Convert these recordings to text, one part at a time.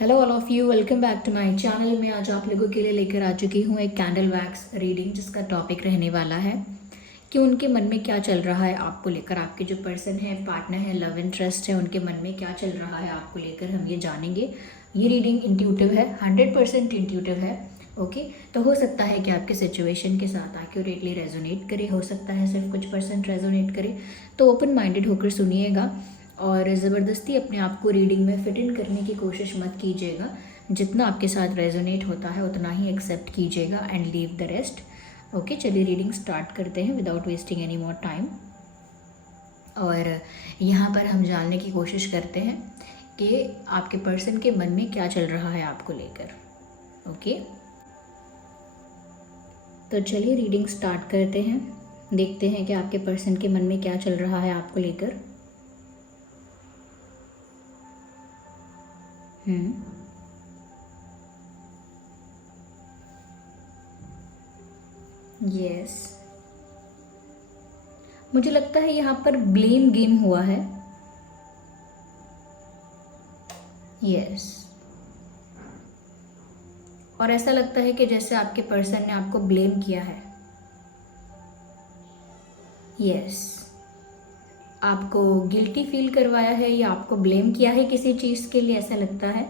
Hello all of you, welcome back to my channel. मैं आज आप लोगों के लिए लेकर आ चुकी हूँ एक कैंडल वैक्स रीडिंग, जिसका टॉपिक रहने वाला है कि उनके मन में क्या चल रहा है आपको लेकर। आपके जो पर्सन है, पार्टनर है, लव इंटरेस्ट है, उनके मन में क्या चल रहा है आपको लेकर, हम ये जानेंगे। ये रीडिंग इंट्यूटिव है, 100% इंट्यूटिव है। ओके, तो हो सकता है कि आपके सिचुएशन के साथ एक्यूरेटली रेजोनेट करे, हो सकता है सिर्फ कुछ परसेंट रेजोनेट करे। तो ओपन माइंडेड होकर सुनिएगा और ज़बरदस्ती अपने आप को रीडिंग में फिट इन करने की कोशिश मत कीजिएगा। जितना आपके साथ रेजोनेट होता है उतना ही एक्सेप्ट कीजिएगा and leave the rest. Okay, चलिए रीडिंग स्टार्ट करते हैं without wasting any more time. और यहाँ पर हम जानने की कोशिश करते हैं कि आपके पर्सन के मन में क्या चल रहा है आपको लेकर। ओके, तो चलिए रीडिंग स्टार्ट करते हैं। देखते हैं कि आपके पर्सन के मन में क्या चल रहा है आपको लेकर। यस, मुझे लगता है यहाँ पर ब्लेम गेम हुआ है। यस, और ऐसा लगता है कि जैसे आपके पर्सन ने आपको ब्लेम किया है। यस, आपको गिल्टी फील करवाया है या आपको ब्लेम किया है किसी चीज़ के लिए, ऐसा लगता है।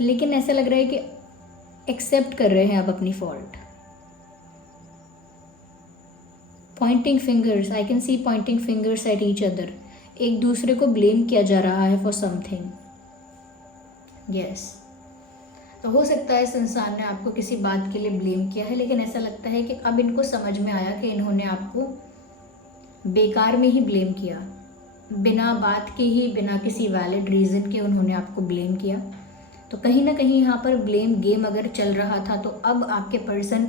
लेकिन ऐसा लग रहा है कि एक्सेप्ट कर रहे हैं आप अपनी fault. Poynting fingers, I can see Poynting fingers at each other. एक दूसरे को ब्लेम किया जा रहा है फॉर समथिंग। यस, तो हो सकता है इस इंसान ने आपको किसी बात के लिए ब्लेम किया है, लेकिन ऐसा लगता है कि अब इनको समझ में आया कि इन्होंने आपको बेकार में ही ब्लेम किया, बिना बात के ही, बिना किसी वैलिड रीज़न के उन्होंने आपको ब्लेम किया। तो कहीं ना कहीं यहाँ पर ब्लेम गेम अगर चल रहा था, तो अब आपके पर्सन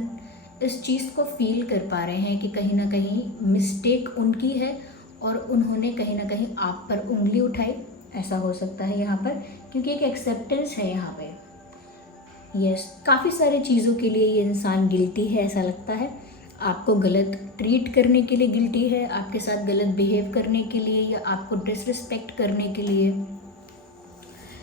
इस चीज़ को फील कर पा रहे हैं कि कहीं ना कहीं मिस्टेक उनकी है और उन्होंने कहीं ना कहीं आप पर उंगली उठाई। ऐसा हो सकता है यहाँ पर, क्योंकि एक एक्सेप्टेंस है यहाँ पे। यस, काफ़ी सारी चीज़ों के लिए ये इंसान गिल्टी है, ऐसा लगता है। आपको गलत ट्रीट करने के लिए गिल्टी है, आपके साथ गलत बिहेव करने के लिए, या आपको डिसरिस्पेक्ट करने के लिए,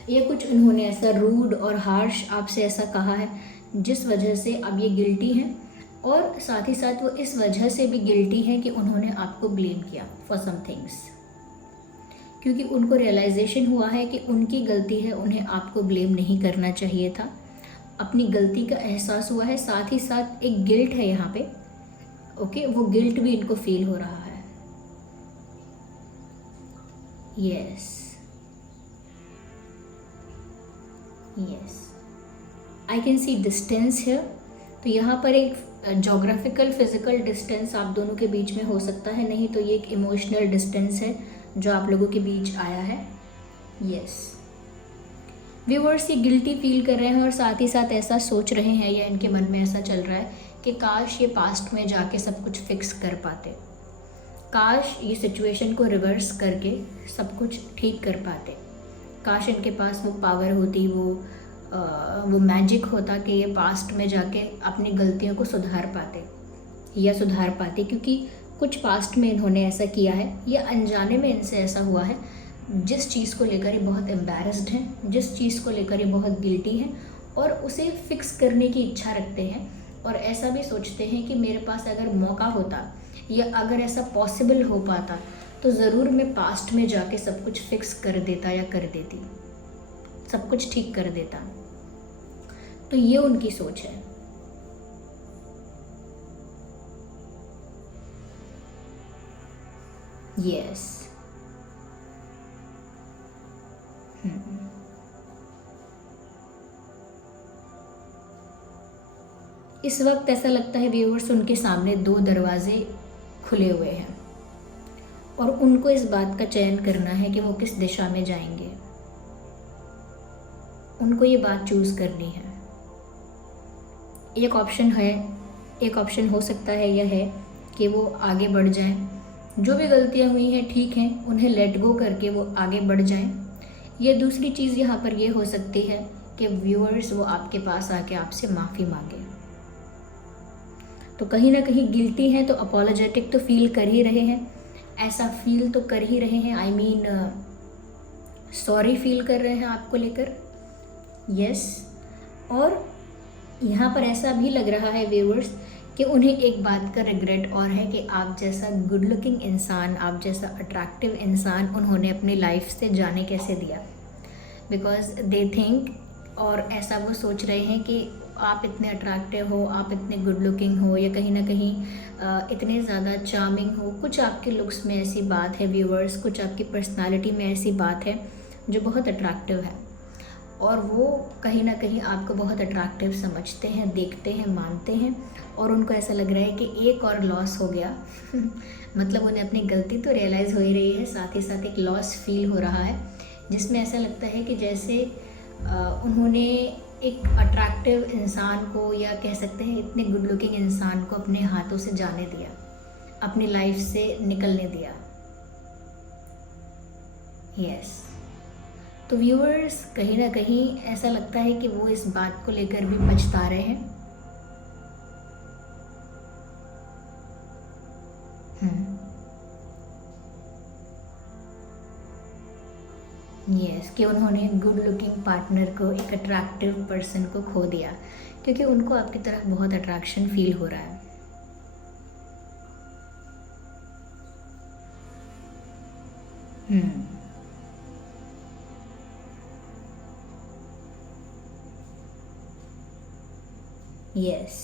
या कुछ उन्होंने ऐसा रूड और हार्श आपसे ऐसा कहा है जिस वजह से अब ये गिल्टी हैं। और साथ ही साथ वो इस वजह से भी गिल्टी है कि उन्होंने आपको ब्लेम किया फॉर सम थिंग्स, क्योंकि उनको रियलाइजेशन हुआ है कि उनकी गलती है, उन्हें आपको ब्लेम नहीं करना चाहिए था। अपनी गलती का एहसास हुआ है, साथ ही साथ एक गिल्ट है यहाँ पे। ओके, वो गिल्ट भी इनको फील हो रहा है। Yes, yes, I can see distance here. तो यहाँ पर एक जोग्राफिकल फिजिकल डिस्टेंस आप दोनों के बीच में हो सकता है, नहीं तो ये एक इमोशनल डिस्टेंस है जो आप लोगों के बीच आया है। यस, व्यूअर्स ये गिल्टी फील कर रहे हैं और साथ ही साथ ऐसा सोच रहे हैं, या इनके मन में ऐसा चल रहा है कि काश ये पास्ट में जाके सब कुछ फिक्स कर पाते, काश ये सिचुएशन को रिवर्स करके सब कुछ ठीक कर पाते, काश इनके पास वो पावर होती, वो मैजिक होता कि ये पास्ट में जाके अपनी गलतियों को सुधार पाते या सुधार पाते। क्योंकि कुछ पास्ट में इन्होंने ऐसा किया है या अनजाने में इनसे ऐसा हुआ है, जिस चीज़ को लेकर ये बहुत एम्बैरस्ड हैं, जिस चीज़ को लेकर ये बहुत गिल्टी हैं और उसे फिक्स करने की इच्छा रखते हैं। और ऐसा भी सोचते हैं कि मेरे पास अगर मौका होता या अगर ऐसा पॉसिबल हो पाता तो ज़रूर मैं पास्ट में जाके सब कुछ फिक्स कर देता या कर देती, सब कुछ ठीक कर देता। तो ये उनकी सोच है। यस, इस वक्त ऐसा लगता है व्यूअर्स, उनके सामने दो दरवाजे खुले हुए हैं और उनको इस बात का चयन करना है कि वो किस दिशा में जाएंगे। उनको ये बात चूज़ करनी है। एक ऑप्शन है, एक ऑप्शन हो सकता है यह है कि वो आगे बढ़ जाएं, जो भी गलतियां हुई हैं ठीक हैं, उन्हें लेट गो करके वो आगे बढ़ जाएं। या दूसरी चीज़ यहाँ पर ये हो सकती है कि व्यूअर्स वो आपके पास आके आपसे माफ़ी मांगे। तो कहीं ना कहीं गिल्टी हैं, तो अपोलोजेटिक तो फील कर ही रहे हैं, ऐसा फील तो कर ही रहे हैं, आई मीन सॉरी फील कर रहे हैं आपको लेकर। यस, और यहाँ पर ऐसा भी लग रहा है व्यूअर्स कि उन्हें एक बात का रिग्रेट और है कि आप जैसा गुड लुकिंग इंसान, आप जैसा अट्रैक्टिव इंसान उन्होंने अपनी लाइफ से जाने कैसे दिया। बिकॉज दे थिंक, और ऐसा वो सोच रहे हैं कि आप इतने अट्रैक्टिव हो, आप इतने गुड लुकिंग हो, या कहीं ना कहीं इतने ज़्यादा चार्मिंग हो, कुछ आपके लुक्स में ऐसी बात है व्यूअर्स, कुछ आपकी पर्सनालिटी में ऐसी बात है जो बहुत अट्रैक्टिव है, और वो कहीं ना कहीं आपको बहुत अट्रैक्टिव समझते हैं, देखते हैं, मानते हैं, और उनको ऐसा लग रहा है कि एक और लॉस हो गया मतलब उन्हें अपनी गलती तो रियलाइज़ हो ही रही है, साथ ही साथ एक लॉस फील हो रहा है, जिसमें ऐसा लगता है कि जैसे उन्होंने एक अट्रैक्टिव इंसान को, या कह सकते हैं इतने गुड लुकिंग इंसान को, अपने हाथों से जाने दिया, अपनी लाइफ से निकलने दिया। यस, तो व्यूअर्स कहीं ना कहीं ऐसा लगता है कि वो इस बात को लेकर भी पछता रहे हैं। यस, कि उन्होंने गुड लुकिंग पार्टनर को, एक अट्रैक्टिव पर्सन को खो दिया, क्योंकि उनको आपकी तरफ बहुत अट्रैक्शन फील हो रहा है। यस,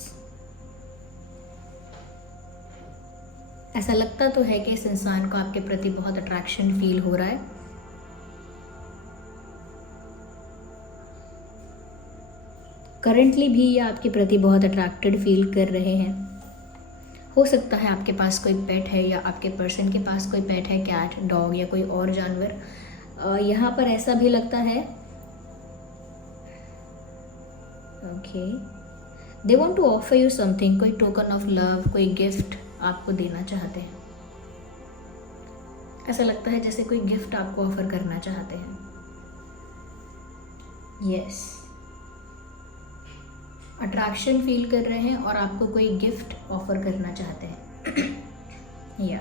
ऐसा लगता तो है कि इस इंसान को आपके प्रति बहुत अट्रैक्शन फील हो रहा है। करंटली भी ये आपके प्रति बहुत अट्रैक्टेड फील कर रहे हैं। हो सकता है आपके पास कोई पेट है, या आपके पर्सन के पास कोई पेट है, कैट, डॉग या कोई और जानवर। यहाँ पर ऐसा भी लगता है, okay, they want to offer you something, कोई टोकन ऑफ लव, कोई गिफ्ट आपको देना चाहते हैं। ऐसा लगता है जैसे कोई गिफ्ट आपको ऑफर करना चाहते हैं। यस, अट्रैक्शन फील कर रहे हैं और आपको कोई गिफ्ट ऑफर करना चाहते हैं। या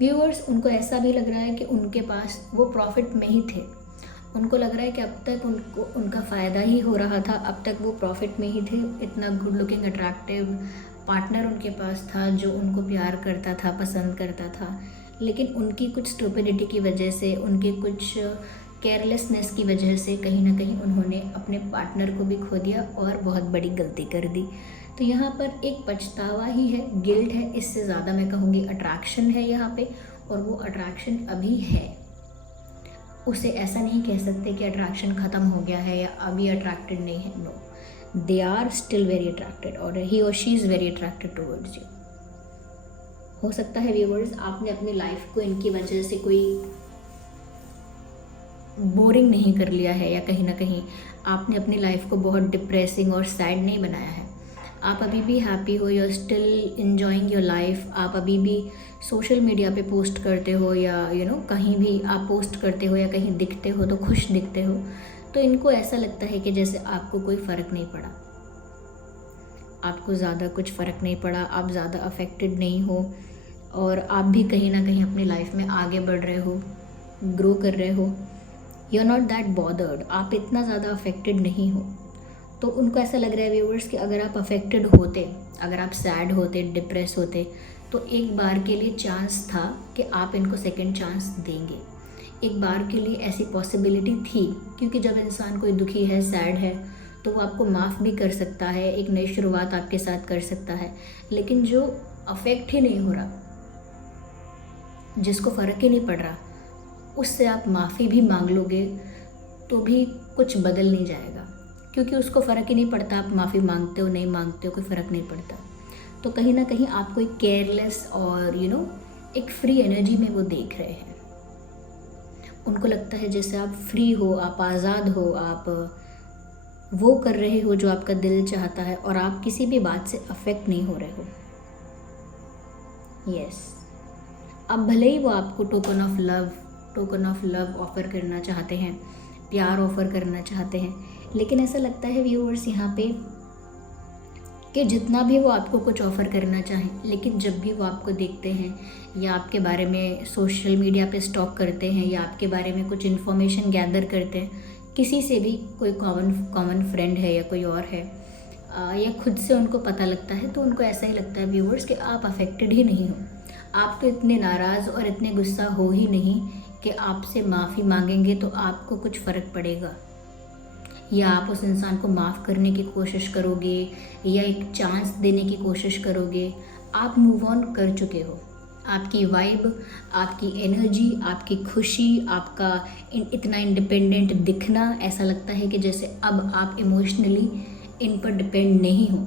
व्यूअर्स, उनको ऐसा भी लग रहा है कि उनके पास वो प्रॉफिट में ही थे। उनको लग रहा है कि अब तक उनको उनका फ़ायदा ही हो रहा था, अब तक वो प्रॉफिट में ही थे। इतना गुड लुकिंग अट्रैक्टिव पार्टनर उनके पास था जो उनको प्यार करता था, पसंद करता था, लेकिन उनकी कुछ स्टूपिडिटी की वजह से, उनके कुछ केयरलेसनेस की वजह से कहीं ना कहीं उन्होंने अपने पार्टनर को भी खो दिया और बहुत बड़ी गलती कर दी। तो यहाँ पर एक पछतावा ही है, गिल्ट है, इससे ज़्यादा मैं कहूँगी अट्रैक्शन है यहाँ पे, और वो अट्रैक्शन अभी है। उसे ऐसा नहीं कह सकते कि अट्रैक्शन ख़त्म हो गया है या अभी अट्रैक्टेड नहीं है। No, they are still very attracted, और ही और she is very attracted towards you. हो सकता है व्यूअर्स आपने अपनी लाइफ को इनकी वजह से कोई बोरिंग नहीं कर लिया है, या कहीं ना कहीं आपने अपनी लाइफ को बहुत डिप्रेसिंग और सैड नहीं बनाया है। आप अभी भी हैप्पी हो, you are still enjoying your life. आप अभी भी सोशल मीडिया पे पोस्ट करते हो, या कहीं भी आप पोस्ट करते हो या कहीं दिखते हो तो खुश दिखते हो। तो इनको ऐसा लगता है कि जैसे आपको कोई फ़र्क नहीं पड़ा, आपको ज़्यादा कुछ फ़र्क नहीं पड़ा, आप ज़्यादा अफेक्टेड नहीं हो, और आप भी कहीं ना कहीं अपनी लाइफ में आगे बढ़ रहे हो, ग्रो कर रहे हो। You are not that bothered, आप इतना ज़्यादा अफेक्टेड नहीं हो। तो उनको ऐसा लग रहा है व्यूअर्स कि अगर आप अफेक्टेड होते, अगर आप सैड होते, डिप्रेस होते, तो एक बार के लिए चांस था कि आप इनको सेकंड चांस देंगे। एक बार के लिए ऐसी पॉसिबिलिटी थी, क्योंकि जब इंसान कोई दुखी है, सैड है, तो वो आपको माफ़ भी कर सकता है, एक नई शुरुआत आपके साथ कर सकता है। लेकिन जो अफेक्ट ही नहीं हो रहा, जिसको फ़र्क ही नहीं पड़ रहा, उससे आप माफ़ी भी मांग लोगे तो भी कुछ बदल नहीं जाएगा, क्योंकि उसको फ़र्क ही नहीं पड़ता। आप माफ़ी मांगते हो, नहीं मांगते हो, कोई फ़र्क नहीं पड़ता। तो कहीं ना कहीं आपको एक केयरलेस और एक फ्री एनर्जी में वो देख रहे हैं। उनको लगता है जैसे आप फ्री हो, आप आज़ाद हो, आप वो कर रहे हो जो आपका दिल चाहता है, और आप किसी भी बात से अफेक्ट नहीं हो रहे हो। यस, अब भले ही वो आपको टोकन ऑफ लव ऑफ़र करना चाहते हैं, प्यार ऑफ़र करना चाहते हैं, लेकिन ऐसा लगता है व्यूअर्स यहाँ पे कि जितना भी वो आपको कुछ ऑफ़र करना चाहें, लेकिन जब भी वो आपको देखते हैं या आपके बारे में सोशल मीडिया पे स्टॉक करते हैं या आपके बारे में कुछ इन्फॉर्मेशन गैदर करते हैं, किसी से भी, कोई कॉमन फ्रेंड है या कोई और है, या खुद से उनको पता लगता है, तो उनको ऐसा ही लगता है व्यूअर्स कि आप अफेक्टेड ही नहीं हो। आप तो इतने नाराज़ और इतने गुस्सा हो ही नहीं कि आपसे माफ़ी मांगेंगे तो आपको कुछ फ़र्क पड़ेगा, या आप उस इंसान को माफ़ करने की कोशिश करोगे या एक चांस देने की कोशिश करोगे। आप मूव ऑन कर चुके हो। आपकी वाइब, आपकी एनर्जी, आपकी खुशी, आपका इतना इंडिपेंडेंट दिखना, ऐसा लगता है कि जैसे अब आप इमोशनली इन पर डिपेंड नहीं हो।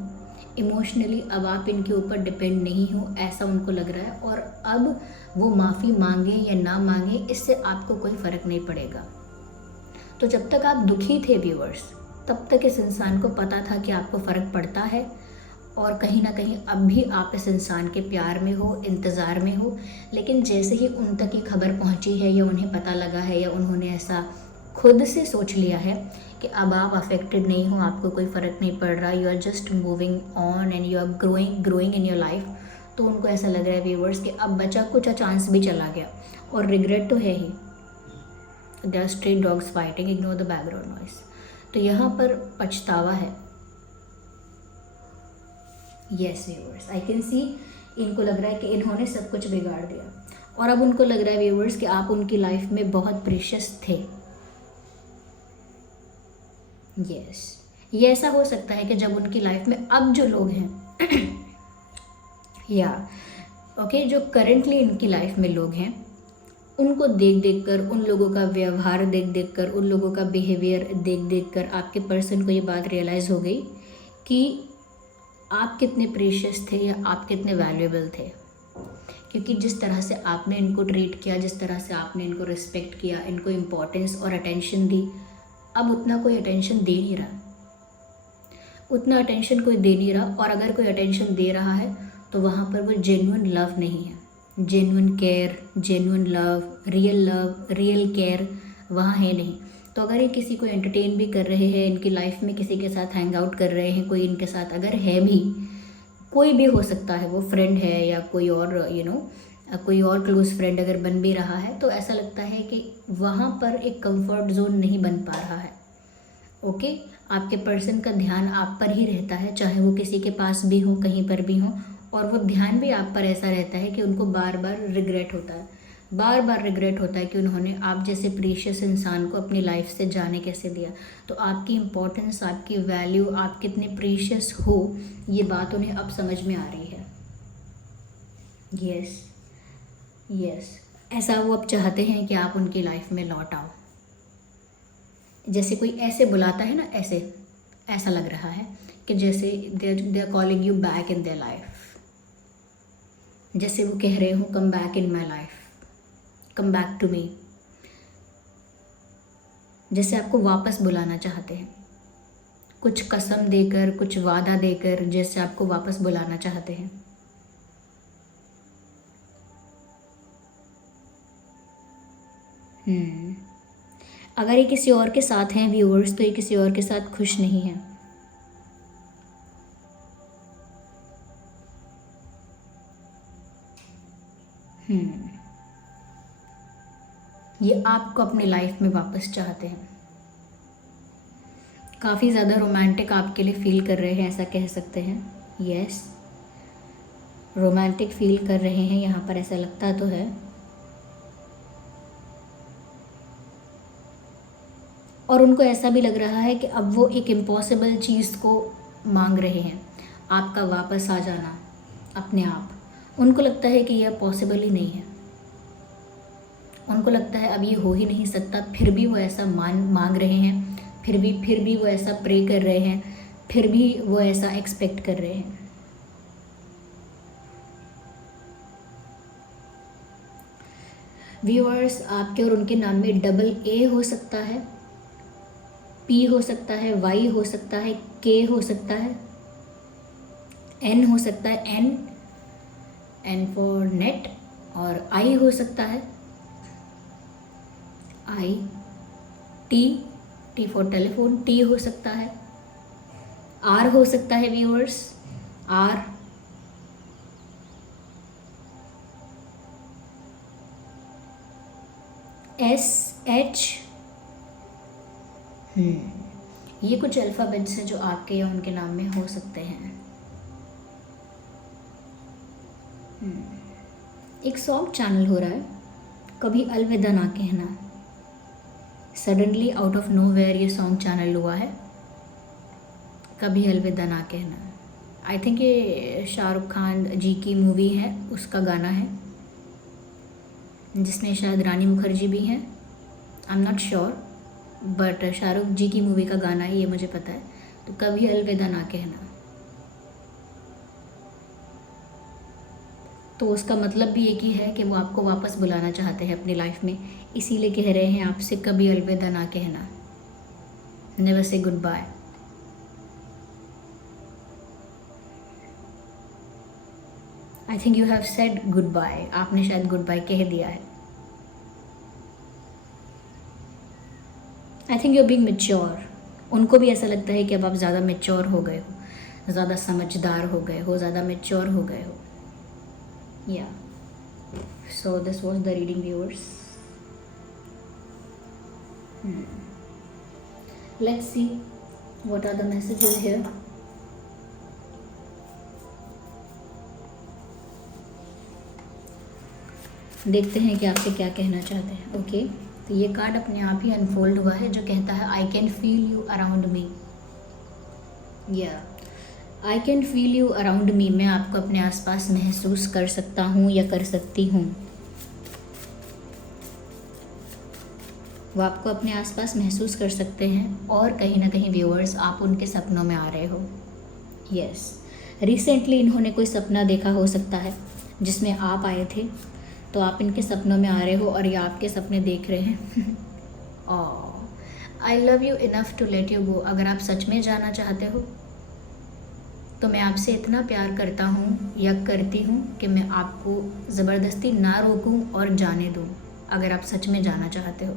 इमोशनली अब आप इनके ऊपर डिपेंड नहीं हो, ऐसा उनको लग रहा है। और अब वो माफ़ी मांगे या ना मांगे, इससे आपको कोई फ़र्क नहीं पड़ेगा। तो जब तक आप दुखी थे व्यूअर्स, तब तक इस इंसान को पता था कि आपको फ़र्क पड़ता है, और कहीं ना कहीं अब भी आप इस इंसान के प्यार में हो, इंतज़ार में हो। लेकिन जैसे ही उन तक ये खबर पहुंची है या उन्हें पता लगा है या उन्होंने ऐसा खुद से सोच लिया है कि अब आप अफेक्टेड नहीं हो, आपको कोई फ़र्क नहीं पड़ रहा, you are just moving on and you are growing in your life, तो उनको ऐसा लग रहा है व्यूअर्स कि अब बचा कुछ चांस भी चला गया। और रिग्रेट तो है ही। There are stray dogs fighting, ignore the background noise. तो यहाँ पर पछतावा है। Yes viewers, I can see, इनको लग रहा है कि इन्होंने सब कुछ बिगाड़ दिया, और अब उनको लग रहा है व्यूअर्स कि आप उनकी लाइफ में बहुत प्रीशियस थे। Yes, ये ऐसा हो सकता है कि जब उनकी लाइफ में अब जो लोग हैं या ओके, जो करेंटली इनकी लाइफ में लोग हैं, उनको देख देख कर, उन लोगों का व्यवहार देख देख कर, उन लोगों का बिहेवियर देख देख कर आपके पर्सन को ये बात रियलाइज़ हो गई कि आप कितने प्रीशियस थे या आप कितने वैल्यूएबल थे। क्योंकि जिस तरह से आपने इनको ट्रीट किया, जिस तरह से आपने इनको रिस्पेक्ट किया, इनको इम्पोर्टेंस और अटेंशन दी, अब उतना कोई अटेंशन दे नहीं रहा, उतना अटेंशन कोई दे नहीं रहा। और अगर कोई अटेंशन दे रहा है तो वहाँ पर वो जेन्युइन लव नहीं है, genuine care, genuine love, real care वहाँ है नहीं। तो अगर ये किसी को एंटरटेन भी कर रहे हैं, इनकी लाइफ में किसी के साथ हैंग आउट कर रहे हैं, कोई इनके साथ अगर है भी, कोई भी हो सकता है, वो फ्रेंड है या कोई और कोई और क्लोज फ्रेंड अगर बन भी रहा है, तो ऐसा लगता है कि वहाँ पर एक कंफर्ट जोन नहीं बन पा रहा है। ओके, आपके पर्सन का ध्यान आप पर ही रहता है, चाहे वो किसी के पास भी हो, कहीं पर भी हो, और वो ध्यान भी आप पर ऐसा रहता है कि उनको बार बार रिग्रेट होता है, बार बार रिग्रेट होता है कि उन्होंने आप जैसे प्रीशियस इंसान को अपनी लाइफ से जाने कैसे दिया। तो आपकी इम्पोर्टेंस, आपकी वैल्यू, आप कितने प्रीशियस हो, ये बात उन्हें अब समझ में आ रही है। यस, ऐसा वो अब चाहते हैं कि आप उनकी लाइफ में लौट आओ। जैसे कोई ऐसे बुलाता है ना, ऐसा लग रहा है कि जैसे they are calling you back in their life, जैसे वो कह रहे हो come back in my life, come back to me, जैसे आपको वापस बुलाना चाहते हैं, कुछ कसम देकर, कुछ वादा देकर, जैसे आपको वापस बुलाना चाहते हैं। अगर ये किसी और के साथ हैं व्यूअर्स, तो ये किसी और के साथ खुश नहीं है। ये आपको अपनी लाइफ में वापस चाहते हैं, काफ़ी ज़्यादा रोमांटिक आपके लिए फील कर रहे हैं, ऐसा कह सकते हैं। यस, रोमांटिक फील कर रहे हैं यहाँ पर, ऐसा लगता तो है। और उनको ऐसा भी लग रहा है कि अब वो एक इम्पॉसिबल चीज़ को मांग रहे हैं, आपका वापस आ जाना अपने आप। उनको लगता है कि यह पॉसिबल ही नहीं है, उनको लगता है अब ये हो ही नहीं सकता, फिर भी वो ऐसा मांग रहे हैं, फिर भी वो ऐसा प्रे कर रहे हैं, फिर भी वो ऐसा एक्सपेक्ट कर रहे हैं। व्यूअर्स, आपके और उनके नाम में डबल ए हो सकता है, पी हो सकता है, वाई हो सकता है, के हो सकता है, एन हो सकता है, एन फॉर नेट, और आई हो सकता है, I, T T for telephone, T हो सकता है, आर हो सकता है व्यूअर्स, आर, एस, एच। ये कुछ अल्फ़ाबेट्स हैं जो आपके या उनके नाम में हो सकते हैं। एक सॉन्ग चैनल हो रहा है, कभी अलविदा ना कहना। Suddenly out of nowhere ये सॉन्ग चैनल हुआ है, कभी अलविदा ना कहना। आई थिंक ये शाहरुख खान जी की मूवी है, उसका गाना है, जिसमें शायद रानी मुखर्जी भी हैं, I am not sure, but Shahrukh ji की मूवी का गाना है, ये मुझे पता है। तो कभी अलविदा ना कहना, तो उसका मतलब भी एक ही है कि वो आपको वापस बुलाना चाहते हैं अपनी लाइफ में, इसीलिए कह रहे हैं आपसे कभी अलविदा ना कहना, never say goodbye. I think you have said goodbye, आपने शायद गुड बाय कह दिया है। I think you are being mature, उनको भी ऐसा लगता है कि अब आप ज़्यादा मैच्योर हो गए हो, ज़्यादा समझदार हो गए हो, ज़्यादा मैच्योर हो गए हो। Yeah, so this was the reading, viewers. Let's see what are the messages here. देखते हैं कि आपसे क्या कहना चाहते हैं। ओके, तो ये कार्ड अपने आप ही अनफोल्ड हुआ है, जो कहता है I can feel you around me. या I can feel you around me, मैं आपको अपने आसपास महसूस कर सकता हूँ या कर सकती हूँ। वो आपको अपने आसपास महसूस कर सकते हैं, और कहीं ना कहीं व्यूअर्स आप उनके सपनों में आ रहे हो। यस, रिसेंटली इन्होंने कोई सपना देखा हो सकता है जिसमें आप आए थे, तो आप इनके सपनों में आ रहे हो और ये आपके सपने देख रहे हैं। I love you enough to let you go, अगर आप सच में जाना चाहते हो तो मैं आपसे इतना प्यार करता हूँ या करती हूँ कि मैं आपको ज़बरदस्ती ना रोकूँ और जाने दूँ, अगर आप सच में जाना चाहते हो।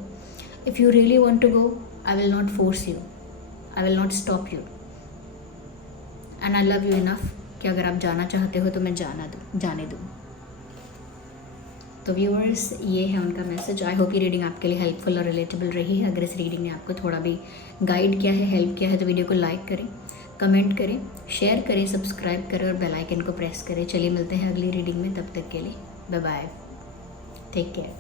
If you really want to go, I will not force you, I will not stop you, and I love you enough कि अगर आप जाना चाहते हो तो मैं जाने दूँ। तो व्यूअर्स, ये है उनका मैसेज। आई होप ये रीडिंग आपके लिए हेल्पफुल और रिलेटेबल रही है। अगर इस रीडिंग ने आपको थोड़ा भी गाइड किया है, हेल्प किया है, तो वीडियो को लाइक करें, कमेंट करें, शेयर करें, सब्सक्राइब करें और बेल आइकन को प्रेस करें। चलिए मिलते हैं अगली रीडिंग में, तब तक के लिए बाय बाय, टेक केयर।